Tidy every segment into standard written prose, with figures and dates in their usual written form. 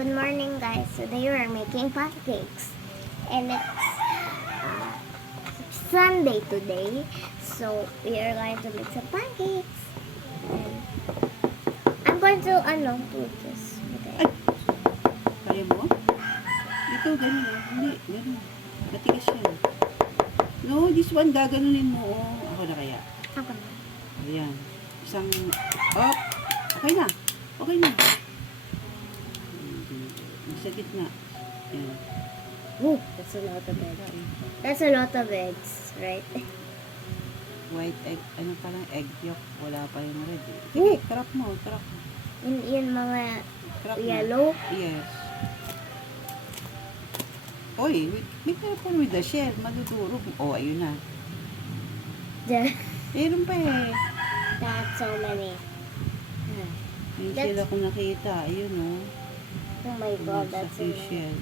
Good morning, guys. Today we're making pancakes, and it's Sunday today, so we are going to make some pancakes. And I'm going to do this. Okay. Kaya mo? Ito, ganun. Hindi, ganun. Matigas yan. No, this one, gaganunin mo. Oh. Ako na kaya. Ako na. Ayan. Isang, oh, okay na. Okay na. Sa gitna. Ayan. Woo! That's a lot of eggs. That's a lot of eggs, right? White egg, ano parang egg yolk. Wala pa yung red. Ooh. Sige, crack mo, crack mo. Yun mga Crack yellow. mo. Yes. Oy, be careful with the shell. Madudurog. Oh, ayun na. Meron pa eh. That's so many. Yung That's- shell ako nakita. Ayun oh. Oh my god, that's a Yung lot. shell.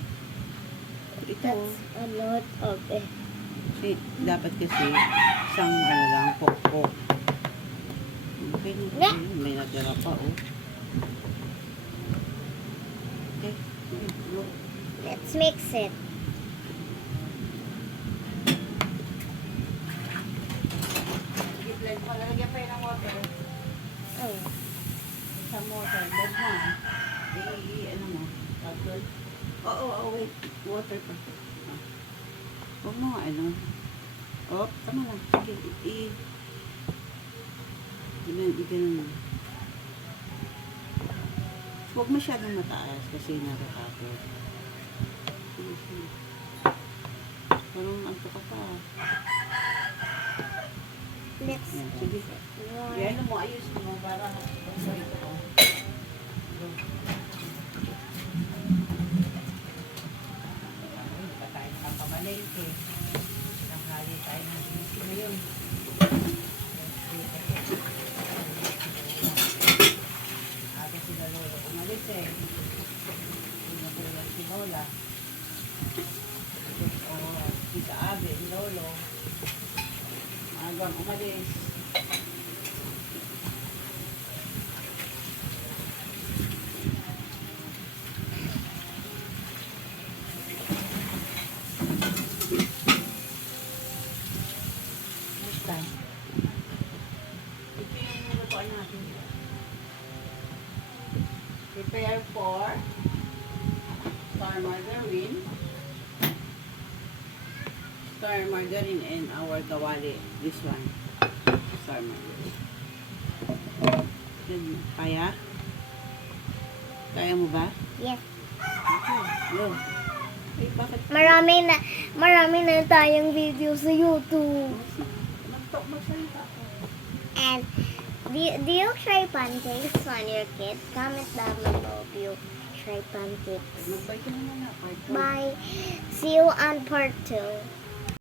Ito. That's a lot of it. Kasi, dapat kasi, isang ano lang, pokpok. Okay na. Ne! Ayun, may natira pa oh. Okay. Go. Let's mix it. Sige, blend mo. Lalagyan pa yun ng water. Oh. Sa water. Blend mo. Ano mo? Tapos. Oo, wait. Water pa. Huwag mo nga, ano. Oh, tama na. Sige, ganun mo. Huwag masyadong mataas kasi nakakapos. Sige, sige. Parang ano ka pa. Let's Yan, mix sige. it. More. Yan mo, ayos mo para ito ko. Patayin ka pa malengke. Nanghali tayo ng isi ngayon. Aga sila lolo umalis eh. Hindi na pala si Lola. O, si sa Abe, lolo. Agang umalis. Next time. Ito yung lutuan natin. Prepare for star margarine. Star margarine and our kawali. This one. Star margarine. Yan. Kaya? Kaya mo ba? Yes. Okay. Go. Ay, bakit? Marami na tayong video sa YouTube. Magsalita ako. And do you try pancakes when you're kid? Comment down below if you try pancakes. Magbay ka na muna. Part two. Bye. See you on part 2.